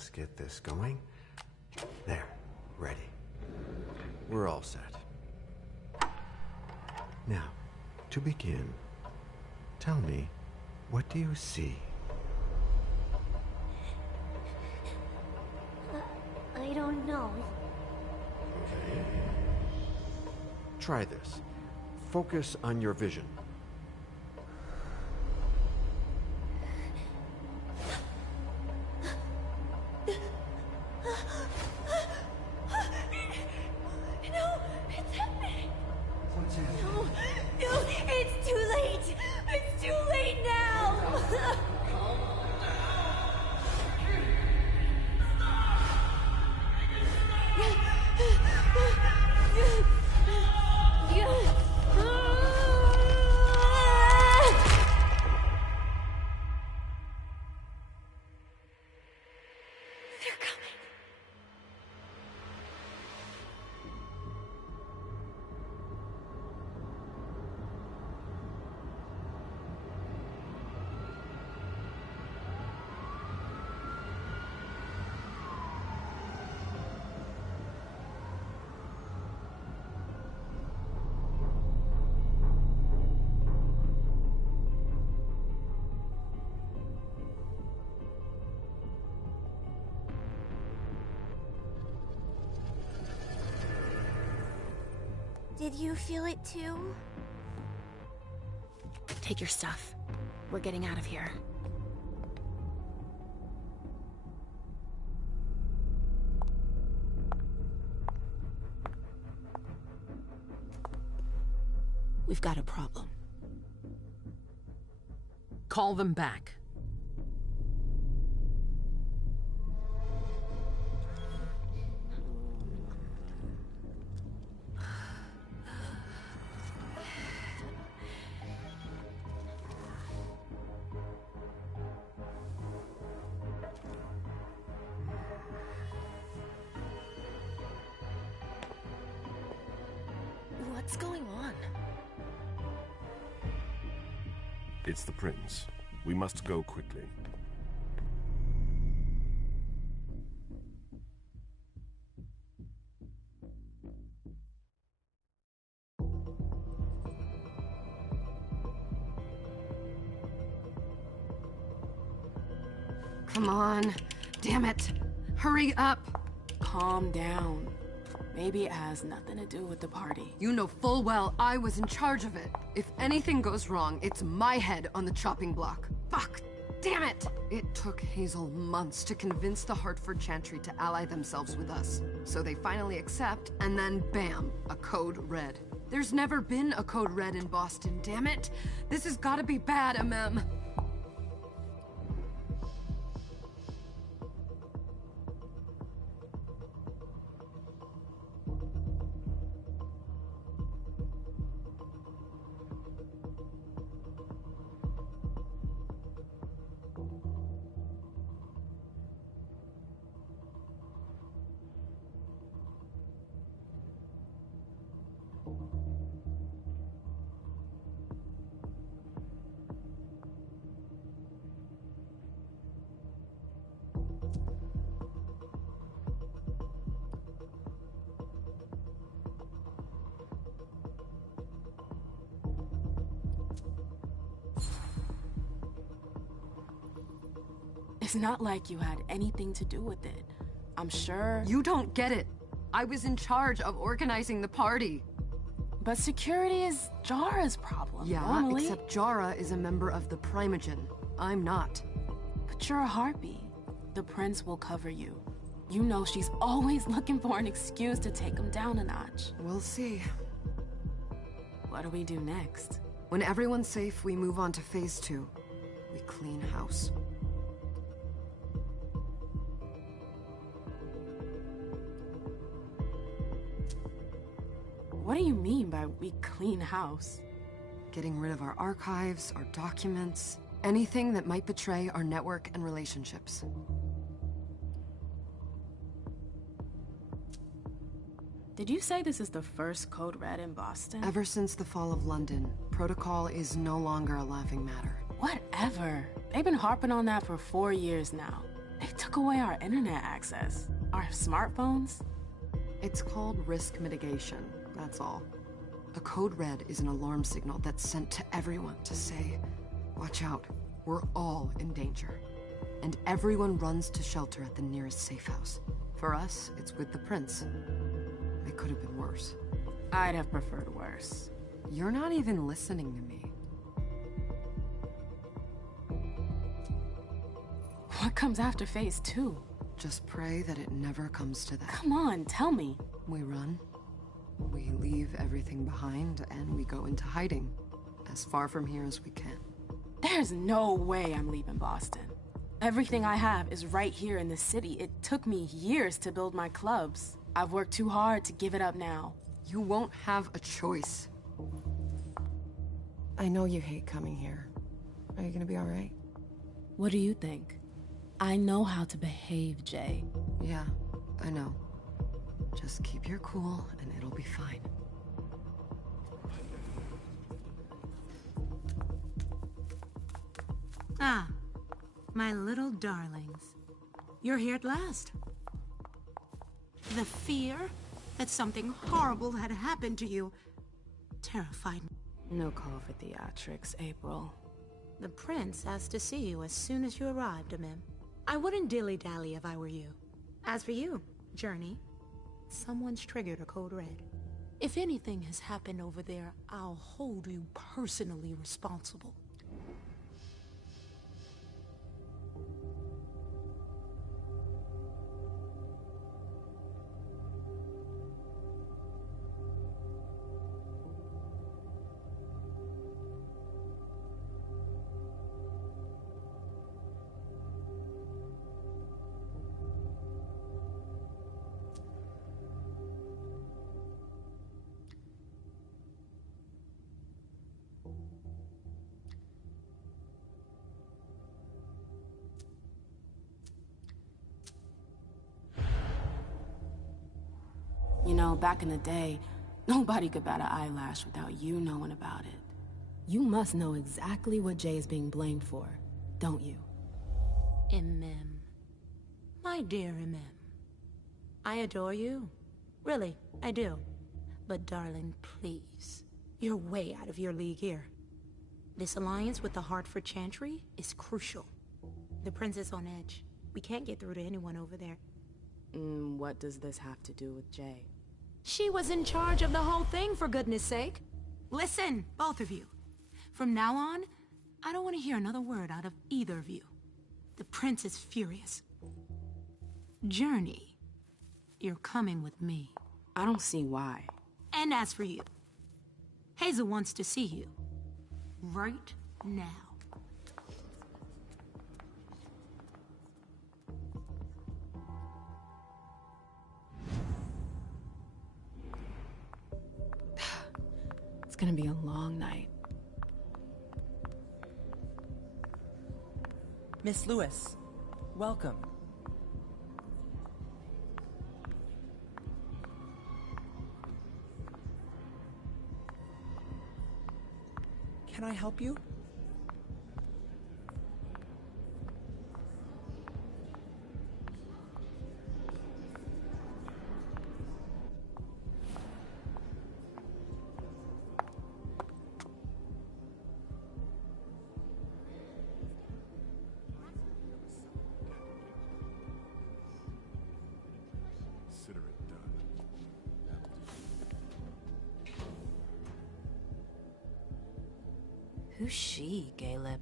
Let's get this going. There, ready. We're all set. Now, to begin, tell me, what do you see? I don't know. Okay. Try this. Focus on your vision. Did you feel it too? Take your stuff. We're getting out of here. We've got a problem. Call them back. What's going on? It's the prince. We must go quickly. Come on. Damn it. Hurry up. Calm down. Maybe it has nothing to do with the party. You know full well I was in charge of it. If anything goes wrong, it's my head on the chopping block. Fuck! Damn it! It took Hazel months to convince the Hartford Chantry to ally themselves with us. So they finally accept, and then bam, a code red. There's never been a code red in Boston, damn it! This has gotta be bad, MM. It's not like you had anything to do with it. I'm sure... You don't get it. I was in charge of organizing the party. But security is Jara's problem, Yeah, normally. except Jara is a member of the Primogen. I'm not. But you're a harpy. The prince will cover you. You know she's always looking for an excuse to take him down a notch. We'll see. What do we do next? When everyone's safe, we move on to phase 2. We clean house. What do you mean by we clean house? Getting rid of our archives, our documents, anything that might betray our network and relationships. Did you say this is the first code red in Boston? Ever since the fall of London, protocol is no longer a laughing matter. Whatever. They've been harping on that for 4 years now. They took away our internet access. Our smartphones. It's called risk mitigation, that's all. A code red is an alarm signal that's sent to everyone to say, watch out, we're all in danger. And everyone runs to shelter at the nearest safe house. For us, it's with the prince. It could have been worse. I'd have preferred worse. You're not even listening to me. What comes after phase 2? Just pray that it never comes to that. Come on, tell me. We run. We leave everything behind, and we go into hiding. As far from here as we can. There's no way I'm leaving Boston. Everything I have is right here in the city. It took me years to build my clubs. I've worked too hard to give it up now. You won't have a choice. I know you hate coming here. Are you gonna be all right? What do you think? I know how to behave, Jay. Yeah, I know. Just keep your cool and it'll be fine. Ah, my little darlings. You're here at last. The fear that something horrible had happened to you terrified me. No call for theatrics, April. The prince asked to see you as soon as you arrived, Amim. I wouldn't dilly-dally if I were you. As for you, Journey, someone's triggered a code red. If anything has happened over there, I'll hold you personally responsible. You know, back in the day, nobody could bat an eyelash without you knowing about it. You must know exactly what Jay is being blamed for, don't you? Amim. My dear Amim. I adore you. Really, I do. But darling, please. You're way out of your league here. This alliance with the Hartford Chantry is crucial. The prince is on edge. We can't get through to anyone over there. What does this have to do with Jay? She was in charge of the whole thing, for goodness sake. Listen, both of you. From now on, I don't want to hear another word out of either of you. The prince is furious. Journey, you're coming with me. I don't see why. And as for you, Hazel wants to see you. Right now. It's gonna be a long night. Miss Lewis, welcome. Can I help you? Consider it done. Who's she, Caleb?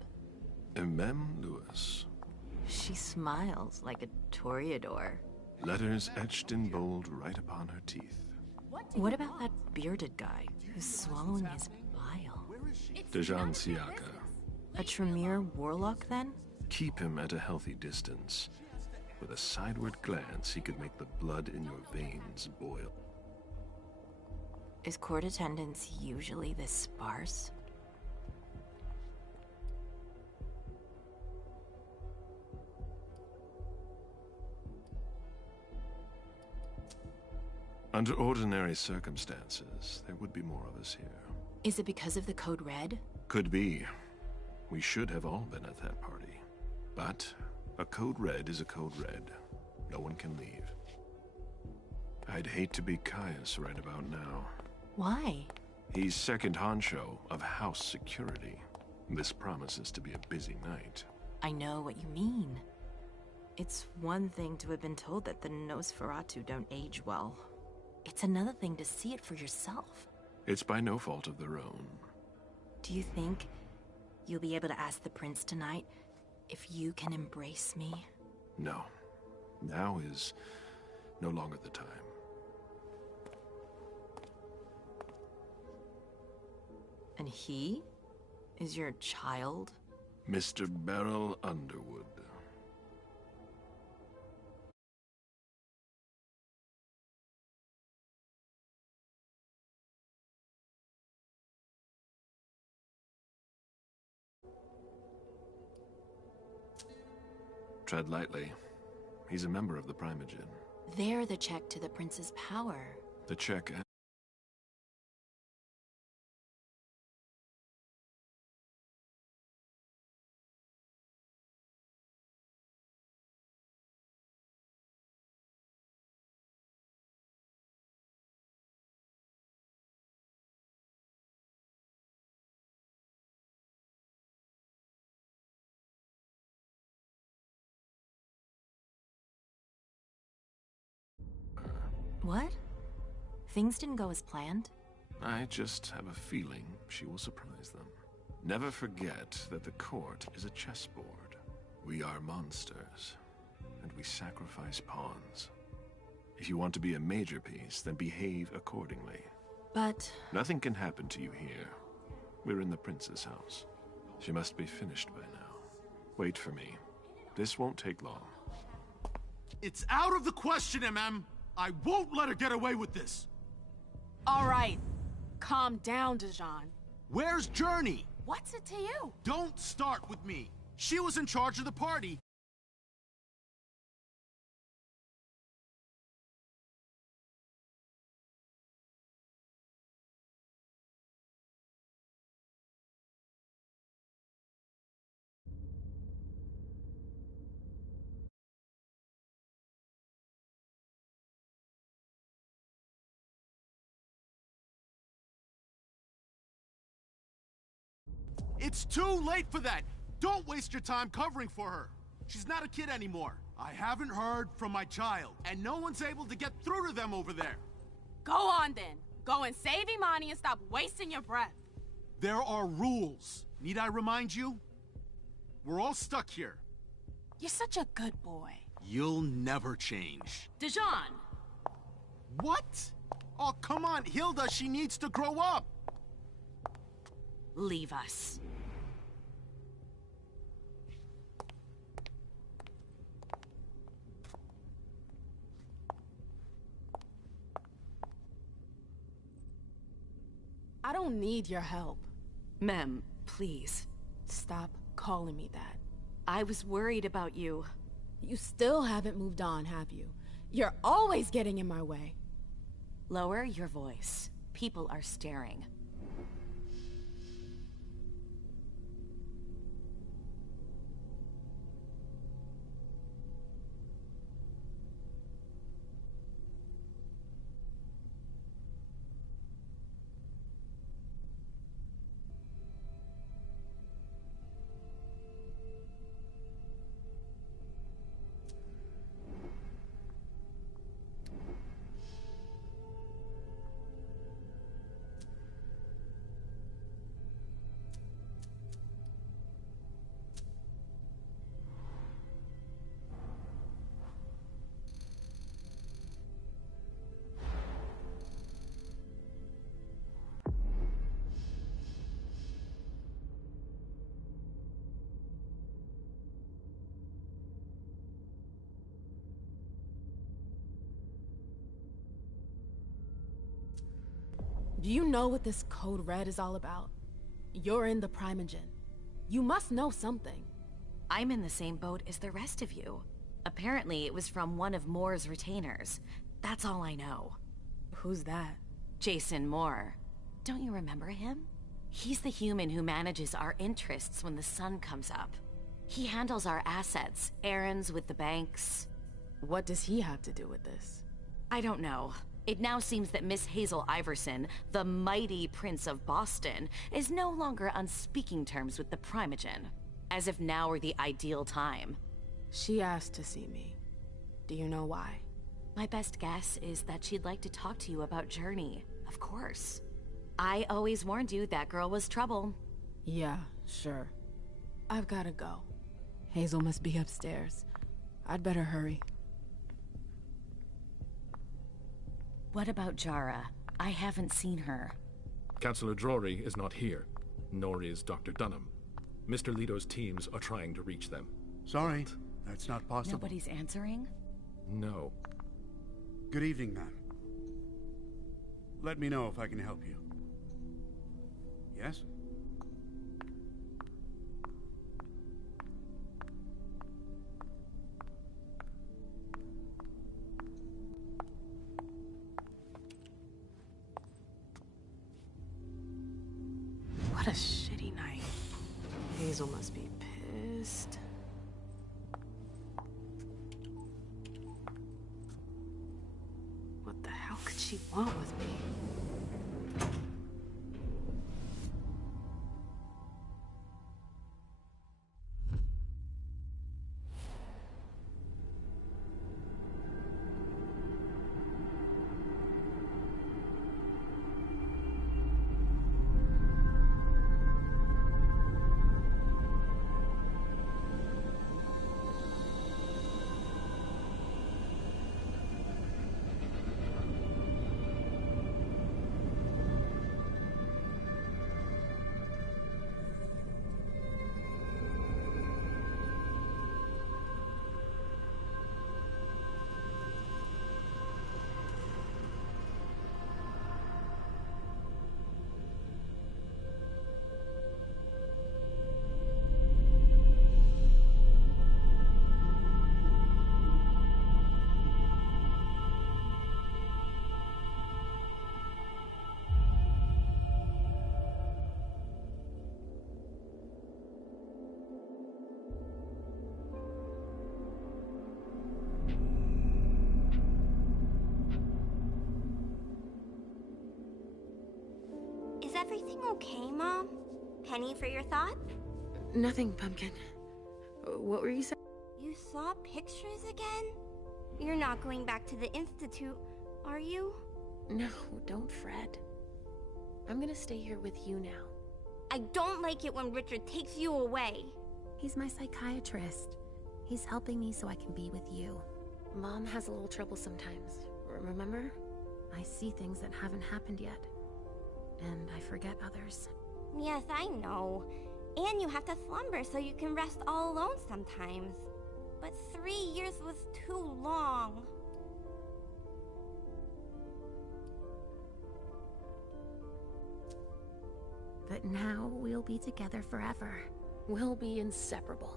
Mem Lewis. She smiles like a toreador. Letters etched in bold right upon her teeth. What about that bearded guy who's swallowing his bile? Dejan Siaka. A Tremere warlock, then? Keep him at a healthy distance. With a sideward glance, he could make the blood in your veins boil. Is court attendance usually this sparse? Under ordinary circumstances, there would be more of us here. Is it because of the Code Red? Could be. We should have all been at that party. But A code red is a code red. No one can leave. I'd hate to be Caius right about now. Why? He's second honcho of house security. This promises to be a busy night. I know what you mean. It's one thing to have been told that the Nosferatu don't age well. It's another thing to see it for yourself. It's by no fault of their own. Do you think you'll be able to ask the prince tonight if you can embrace me? No. Now is no longer the time. And he is your child? Mr. Beryl Underwood. Tread lightly. He's a member of the Primogen. They're the check to the prince's power. The check. What? Things didn't go as planned? I just have a feeling she will surprise them. Never forget that the court is a chessboard. We are monsters, and we sacrifice pawns. If you want to be a major piece, then behave accordingly. But... Nothing can happen to you here. We're in the prince's house. She must be finished by now. Wait for me. This won't take long. It's out of the question, MM! I won't let her get away with this! All right. Calm down, Dijon. Where's Journey? What's it to you? Don't start with me. She was in charge of the party. It's too late for that! Don't waste your time covering for her. She's not a kid anymore. I haven't heard from my child, and no one's able to get through to them over there. Go on then. Go and save Imani and stop wasting your breath. There are rules. Need I remind you? We're all stuck here. You're such a good boy. You'll never change. Dijon! What? Oh, come on, Hilda, she needs to grow up. Leave us. I don't need your help. Mem, please. Stop calling me that. I was worried about you. You still haven't moved on, have you? You're always getting in my way. Lower your voice. People are staring. Do you know what this Code Red is all about? You're in the Primogen. You must know something. I'm in the same boat as the rest of you. Apparently, it was from one of Moore's retainers. That's all I know. Who's that? Jason Moore. Don't you remember him? He's the human who manages our interests when the sun comes up. He handles our assets, errands with the banks. What does he have to do with this? I don't know. It now seems that Miss Hazel Iverson, the mighty Prince of Boston, is no longer on speaking terms with the Primogen. As if now were the ideal time. She asked to see me. Do you know why? My best guess is that she'd like to talk to you about Journey, of course. I always warned you that girl was trouble. Yeah, sure. I've gotta go. Hazel must be upstairs. I'd better hurry. What about Jara? I haven't seen her. Councillor Drury is not here, nor is Dr. Dunham. Mr. Leto's teams are trying to reach them. Sorry, that's not possible. Nobody's answering? No. Good evening, ma'am. Let me know if I can help you. Yes? What a shitty night. Hazel must be pissed. What the hell could she want with me? Is everything okay, Mom? Penny for your thoughts? Nothing, Pumpkin. What were you saying? You saw pictures again? You're not going back to the Institute, are you? No, don't fret. I'm gonna stay here with you now. I don't like it when Richard takes you away. He's my psychiatrist. He's helping me so I can be with you. Mom has a little trouble sometimes, remember? I see things that haven't happened yet. And I forget others. Yes, I know. And you have to slumber so you can rest all alone sometimes. But 3 years was too long. But now we'll be together forever. We'll be inseparable.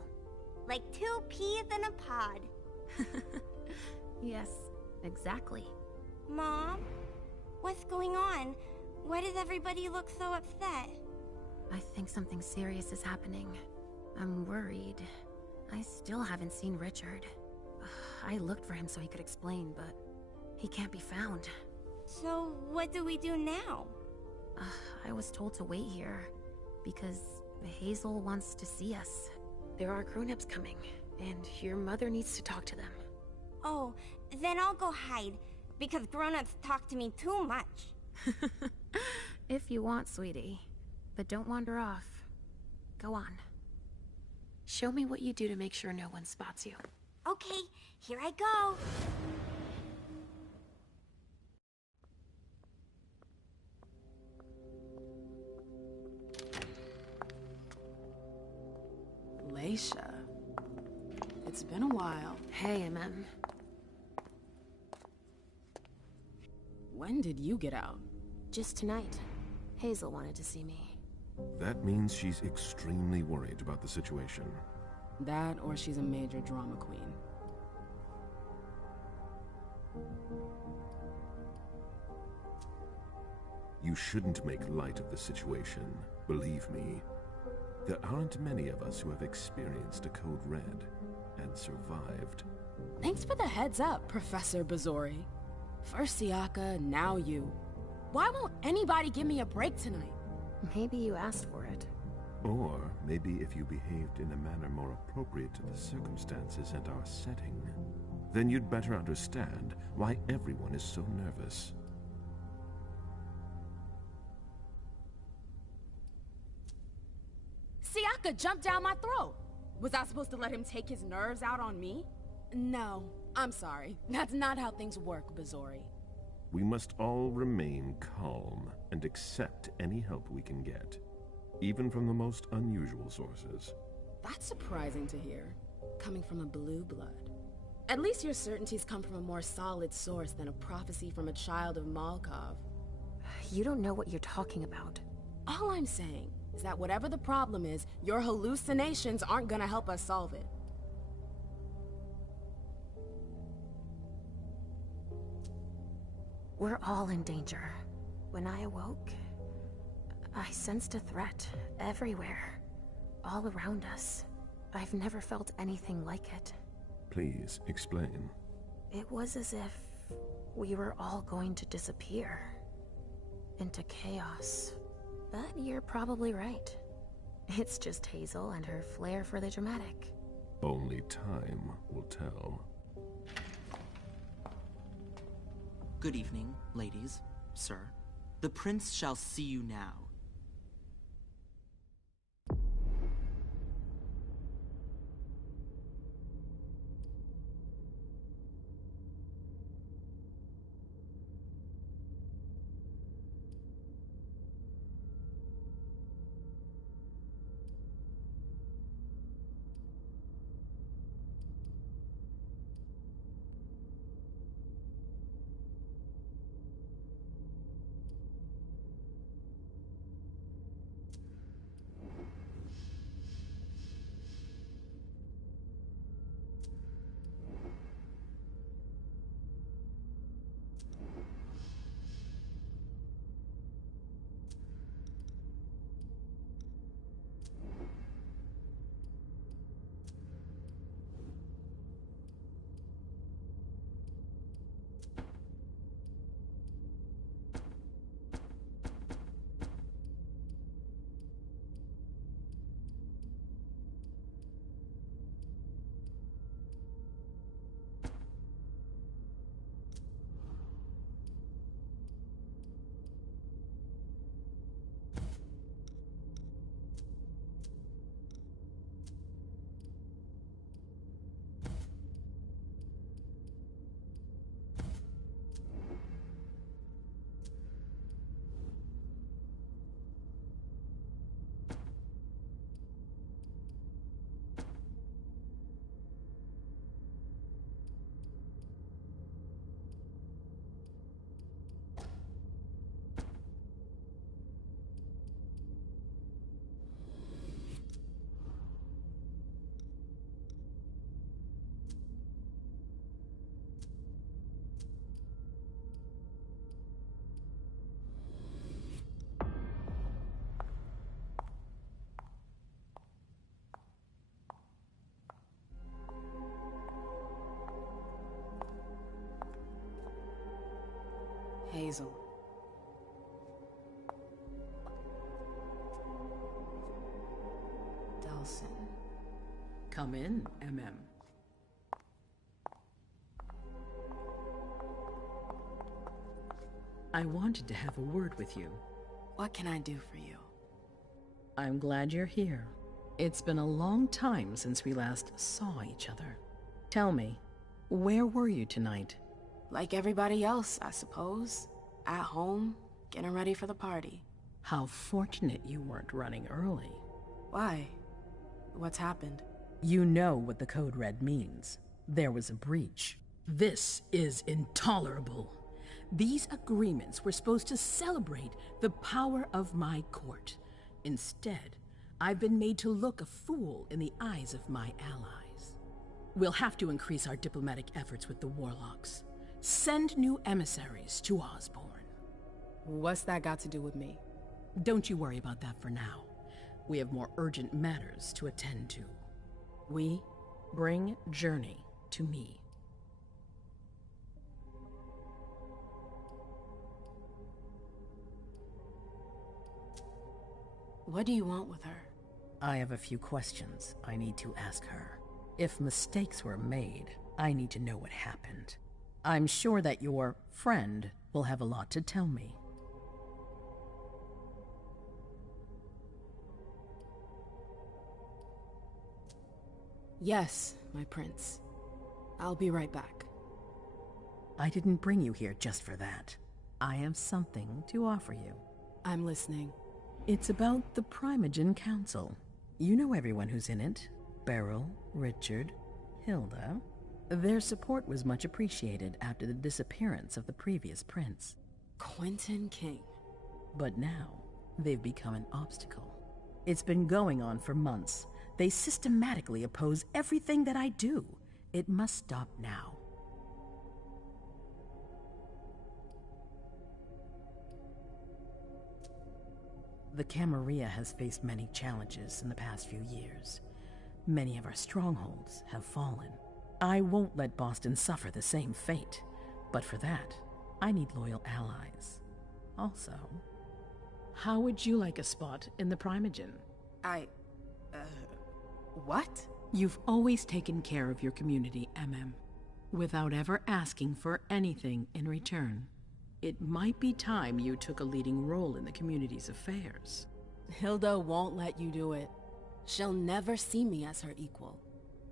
Like 2 peas in a pod. Yes, exactly. Mom? What's going on? Why does everybody look so upset? I think something serious is happening. I'm worried. I still haven't seen Richard. I looked for him so he could explain, but he can't be found. So what do we do now? I was told to wait here because Hazel wants to see us. There are grown-ups coming, and your mother needs to talk to them. Oh, then I'll go hide, because grown-ups talk to me too much. If you want, sweetie. But don't wander off. Go on. Show me what you do to make sure no one spots you. Okay, here I go. Leisha. It's been a while. Hey, MM. When did you get out? Just tonight. Hazel wanted to see me. That means she's extremely worried about the situation. That, or she's a major drama queen. You shouldn't make light of the situation, believe me. There aren't many of us who have experienced a Code Red and survived. Thanks for the heads up, Professor Bazori. First Siaka, now you. Why won't anybody give me a break tonight? Maybe you asked for it. Or maybe if you behaved in a manner more appropriate to the circumstances and our setting, then you'd better understand why everyone is so nervous. Siaka jumped down my throat. Was I supposed to let him take his nerves out on me? No, I'm sorry. That's not how things work, Bazori. We must all remain calm and accept any help we can get, even from the most unusual sources. That's surprising to hear, coming from a blue blood. At least your certainties come from a more solid source than a prophecy from a child of Malkov. You don't know what you're talking about. All I'm saying is that whatever the problem is, your hallucinations aren't gonna help us solve it. We're all in danger. When I awoke, I sensed a threat everywhere, all around us. I've never felt anything like it. Please, explain. It was as if we were all going to disappear into chaos. But you're probably right. It's just Hazel and her flair for the dramatic. Only time will tell. Good evening, ladies, sir. The prince shall see you now. Hazel. Delsin. Come in, MM. I wanted to have a word with you. What can I do for you? I'm glad you're here. It's been a long time since we last saw each other. Tell me, where were you tonight? Like everybody else, I suppose. At home, getting ready for the party. How fortunate you weren't running early. Why? What's happened? You know what the Code Red means. There was a breach. This is intolerable. These agreements were supposed to celebrate the power of my court. Instead, I've been made to look a fool in the eyes of my allies. We'll have to increase our diplomatic efforts with the Warlocks. Send new emissaries to Osborne. What's that got to do with me? Don't you worry about that for now. We have more urgent matters to attend to. We bring Journey to me. What do you want with her? I have a few questions I need to ask her. If mistakes were made, I need to know what happened. I'm sure that your friend will have a lot to tell me. Yes, my prince. I'll be right back. I didn't bring you here just for that. I have something to offer you. I'm listening. It's about the Primogen Council. You know everyone who's in it. Beryl, Richard, Hilda. Their support was much appreciated after the disappearance of the previous prince. Quentin King. But now, they've become an obstacle. It's been going on for months. They systematically oppose everything that I do. It must stop now. The Camarilla has faced many challenges in the past few years. Many of our strongholds have fallen. I won't let Boston suffer the same fate, but for that, I need loyal allies. Also, how would you like a spot in the Primogen? What? You've always taken care of your community, without ever asking for anything in return. It might be time you took a leading role in the community's affairs. Hilda won't let you do it. She'll never see me as her equal.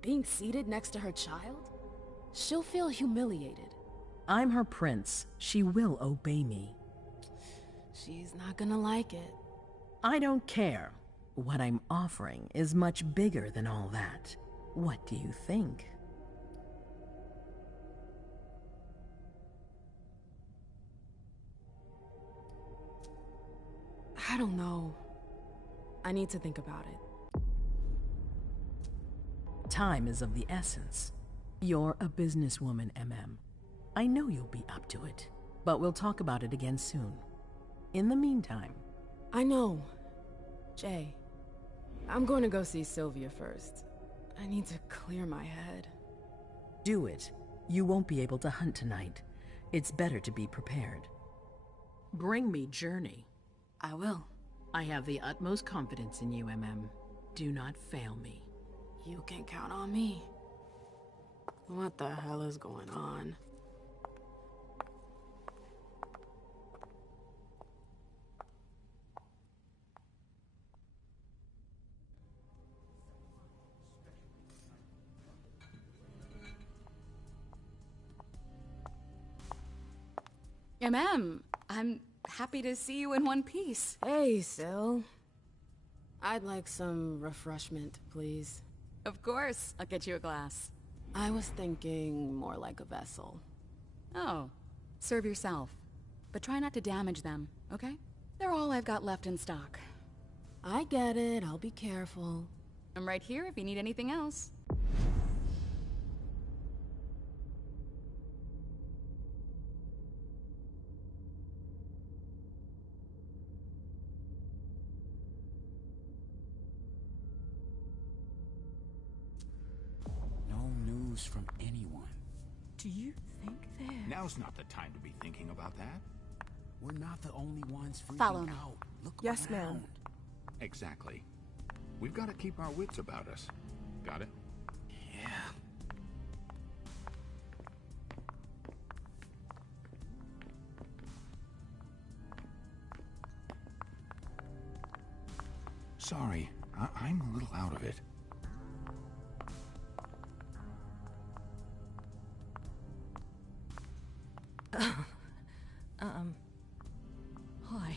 Being seated next to her child? She'll feel humiliated. I'm her prince. She will obey me. She's not gonna like it. I don't care. What I'm offering is much bigger than all that. What do you think? I don't know. I need to think about it. Time is of the essence. You're a businesswoman, I know you'll be up to it, but we'll talk about it again soon. In the meantime... I know. Jay, I'm going to go see Sylvia first. I need to clear my head. Do it. You won't be able to hunt tonight. It's better to be prepared. Bring me Journey. I will. I have the utmost confidence in you, Do not fail me. You can count on me. What the hell is going on? I'm happy to see you in one piece. Hey, Syl. I'd like some refreshment, please. Of course, I'll get you a glass. I was thinking more like a vessel. Oh, serve yourself. But try not to damage them, okay? They're all I've got left in stock. I get it, I'll be careful. I'm right here if you need anything else. From anyone. Do you think they're... Now's not the time to be thinking about that. We're not the only ones freaking Follow me. out. Look Yes, around. ma'am. Exactly. We've got to keep our wits about us. Got it? Yeah. Sorry, I'm a little out of it. Hi.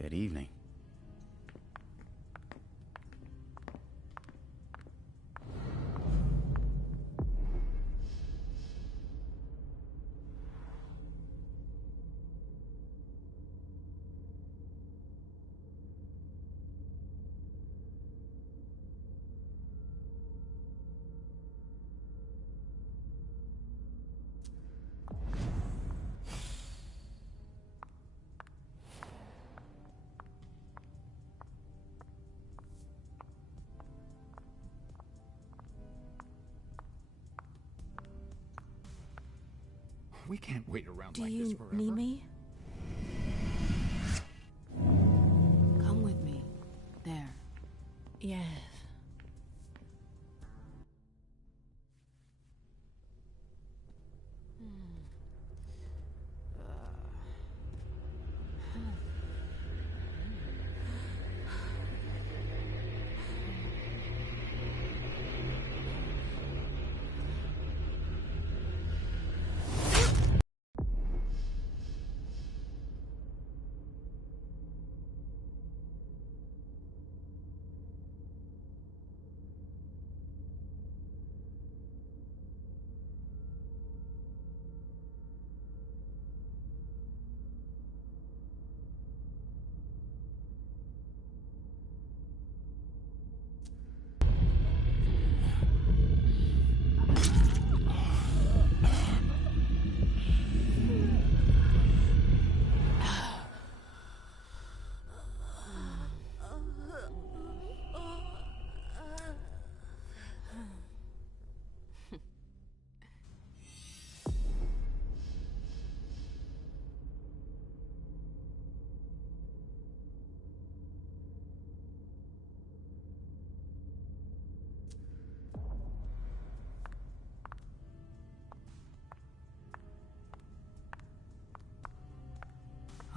Good evening. We can't wait around Do like you this forever. need me? Come with me. There. Yes.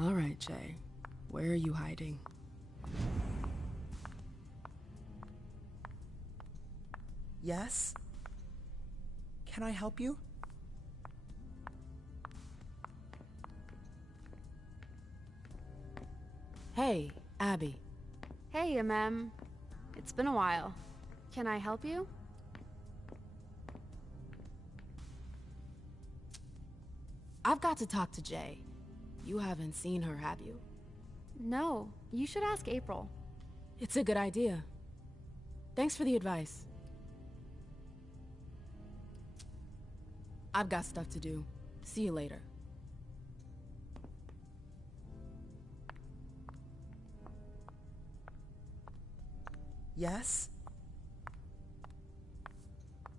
All right, Jay. Where are you hiding? Yes? Can I help you? Hey, Abby. Hey, Mem. It's been a while. Can I help you? I've got to talk to Jay. You haven't seen her, have you? No, you should ask April. It's a good idea. Thanks for the advice. I've got stuff to do. See you later. Yes?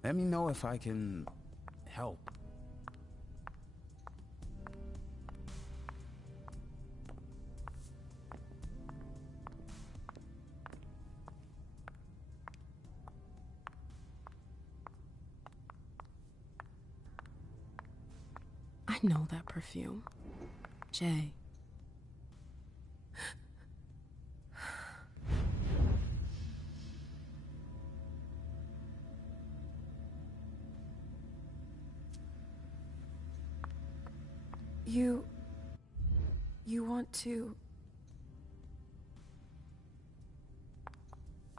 Let me know if I can help. I know that perfume. Jay. You want to...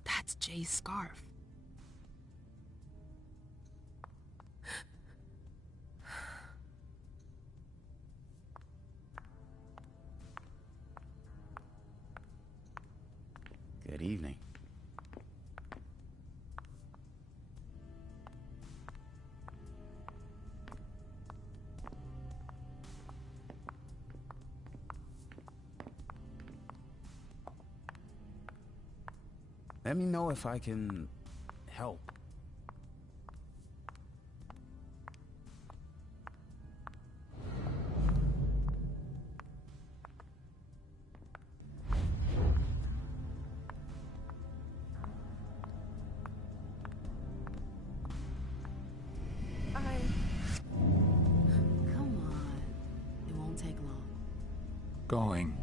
That's Jay's scarf. Good evening. Let me know if I can help. Come on. It won't take long. Going.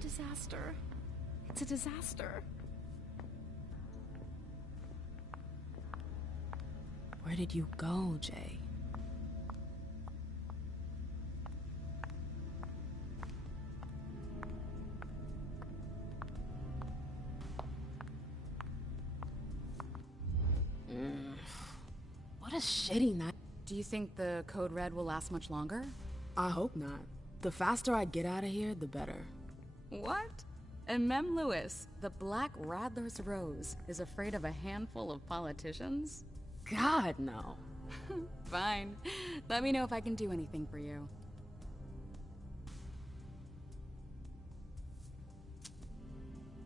disaster. It's a disaster. Where did you go, Jay? What a shitty night. Do you think the Code Red will last much longer? I hope not. The faster I get out of here, the better. What? And Mem Lewis, the Black Rattler's Rose, is afraid of a handful of politicians? God, no. Fine. Let me know if I can do anything for you.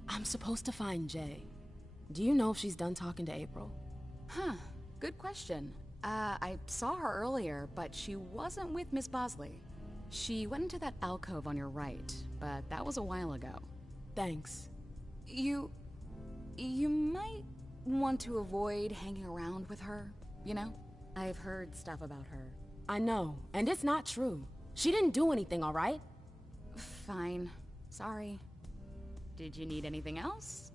I'm supposed to find Jay. Do you know if she's done talking to April? Huh. Good question. I saw her earlier, but she wasn't with Miss Bosley. She went into that alcove on your right, but that was a while ago. Thanks. You might want to avoid hanging around with her, you know? I've heard stuff about her. I know, and it's not true. She didn't do anything, all right? Fine. Sorry. Did you need anything else?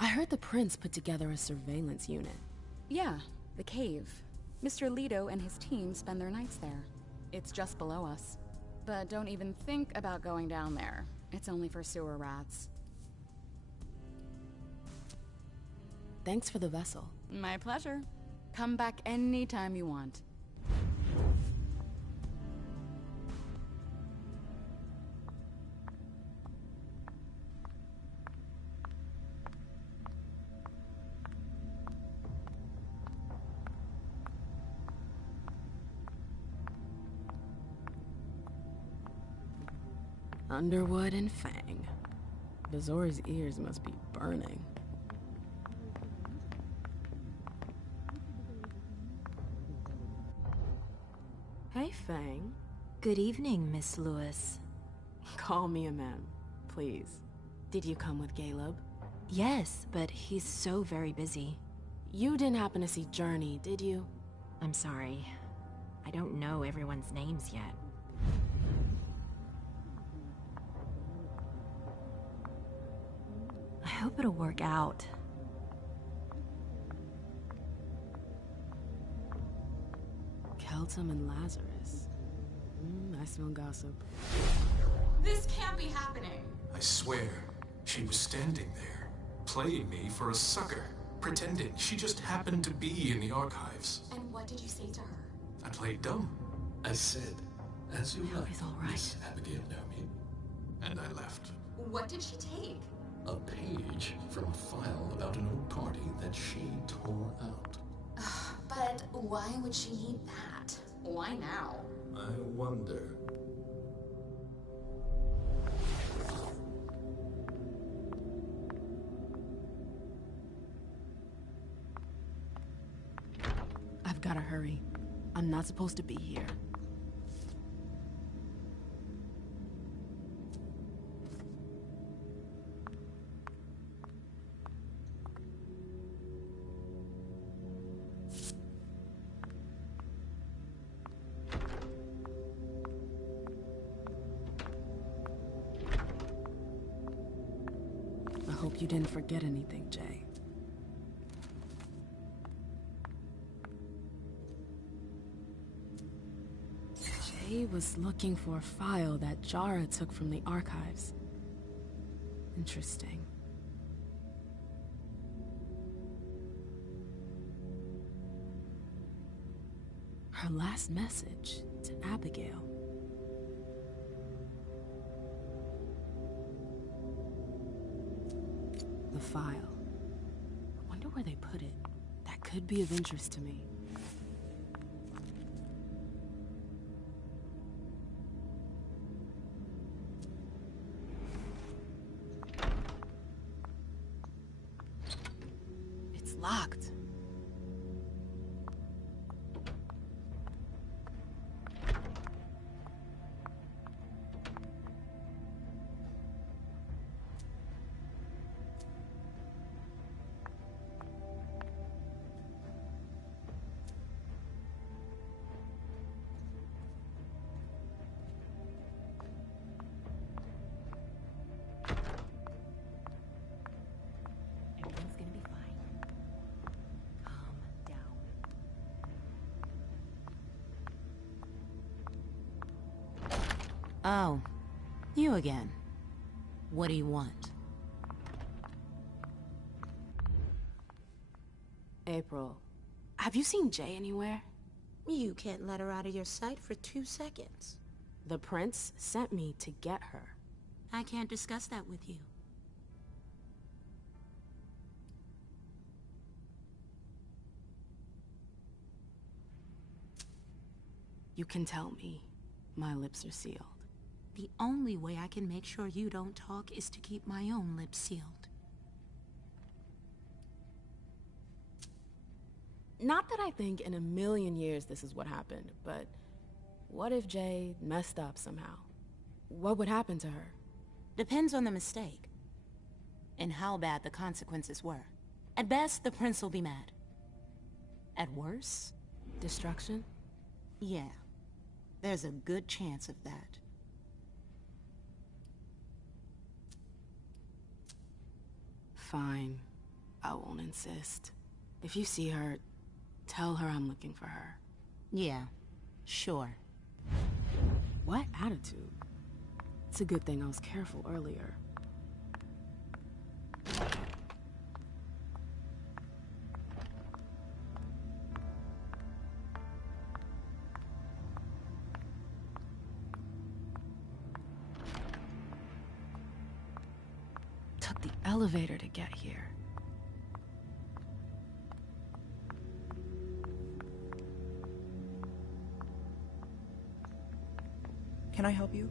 I heard the prince put together a surveillance unit. Yeah, the cave. Mr. Leto and his team spend their nights there. It's just below us. But don't even think about going down there. It's only for sewer rats. Thanks for the vessel. My pleasure. Come back anytime you want. Underwood and Fang. Bazor's ears must be burning. Hey, Fang. Good evening, Miss Lewis. Call me a ma'am, please. Did you come with Caleb? Yes, but he's so very busy. You didn't happen to see Journey, did you? I'm sorry. I don't know everyone's names yet. I hope it'll work out. Keltum and Lazarus. I smell gossip. This can't be happening. I swear, she was standing there, playing me for a sucker, pretending she just happened to be in the archives. And what did you say to her? I played dumb. I said, as you like, he's all right. Miss Abigail Naomi. And I left. What did she take? A page from a file about an old party that she tore out. But why would she need that? Why now? I wonder. I've gotta hurry. I'm not supposed to be here. I hope you didn't forget anything, Jay. Jay was looking for a file that Jara took from the archives. Interesting. Her last message to Abigail. The file. I wonder where they put it. That could be of interest to me. It's locked. Oh, you again. What do you want? April, have you seen Jay anywhere? You can't let her out of your sight for 2 seconds. The prince sent me to get her. I can't discuss that with you. You can tell me. My lips are sealed. The only way I can make sure you don't talk is to keep my own lips sealed. Not that I think in a million years this is what happened, but what if Jay messed up somehow? What would happen to her? Depends on the mistake. And how bad the consequences were. At best, the prince will be mad. At worst... Destruction? Yeah. There's a good chance of that. Fine. I won't insist. If you see her, tell her I'm looking for her. Yeah, sure. What attitude? It's a good thing I was careful earlier. Took the elevator to get here. Can I help you?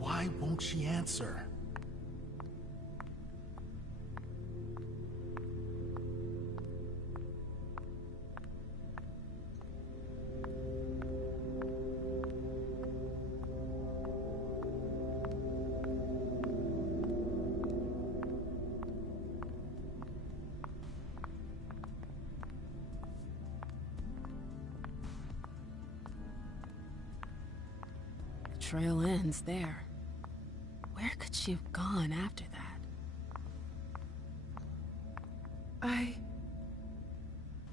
Why won't she answer? The trail ends there. Where could she have gone after that?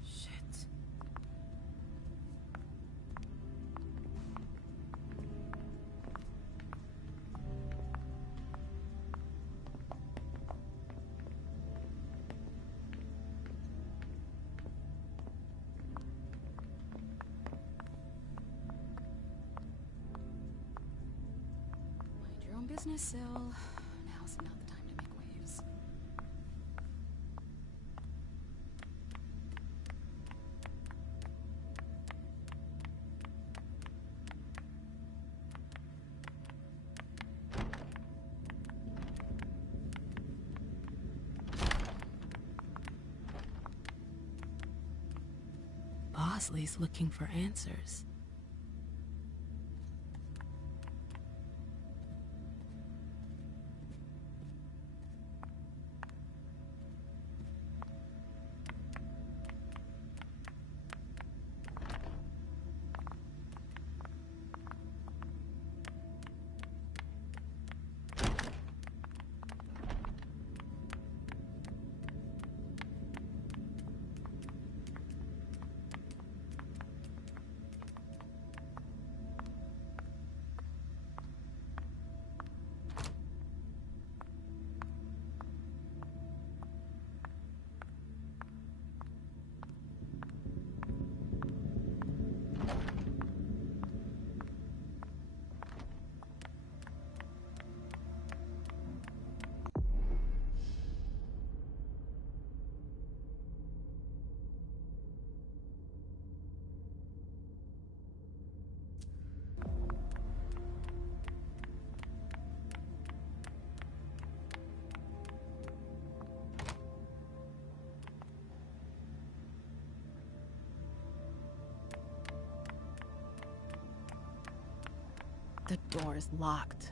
Shit. Mind your own business, Syl. Now's not the time to make waves. Bosley's looking for answers. door is locked.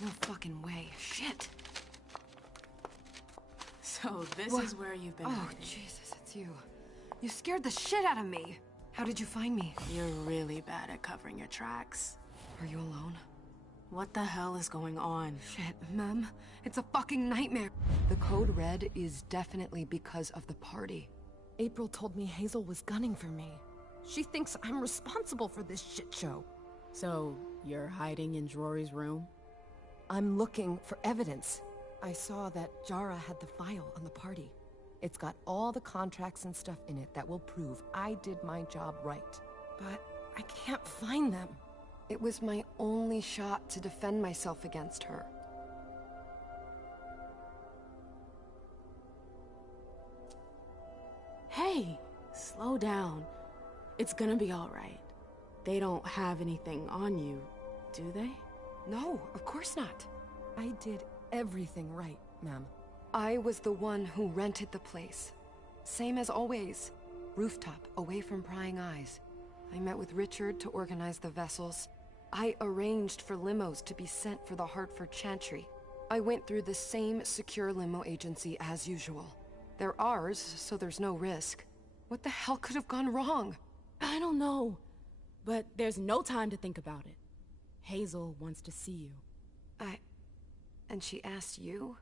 No fucking way. Shit. So this is where you've been Oh, hiding. Jesus, it's you. You scared the shit out of me. How did you find me? You're really bad at covering your tracks. Are you alone? What the hell is going on? Shit, Mem. It's a fucking nightmare. The code red is definitely because of the party. April told me Hazel was gunning for me. She thinks I'm responsible for this shit show. So, you're hiding in Drury's room? I'm looking for evidence. I saw that Jara had the file on the party. It's got all the contracts and stuff in it that will prove I did my job right. But I can't find them. It was my only shot to defend myself against her. Hey, slow down. It's gonna be all right. They don't have anything on you, do they? No, of course not. I did everything right, ma'am. I was the one who rented the place. Same as always. Rooftop, away from prying eyes. I met with Richard to organize the vessels. I arranged for limos to be sent for the Hartford Chantry. I went through the same secure limo agency as usual. They're ours, so there's no risk. What the hell could have gone wrong? I don't know. But there's no time to think about it. Hazel wants to see you. And she asked you?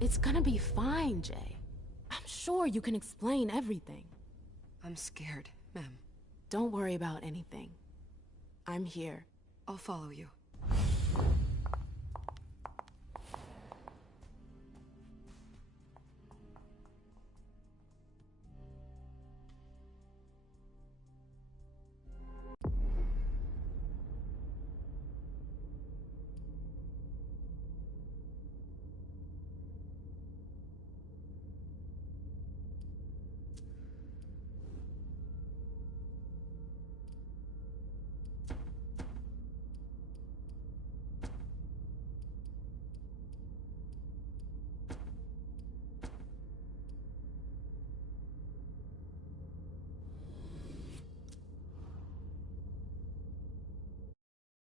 It's gonna be fine, Jay. I'm sure you can explain everything. I'm scared, ma'am. Don't worry about anything. I'm here. I'll follow you.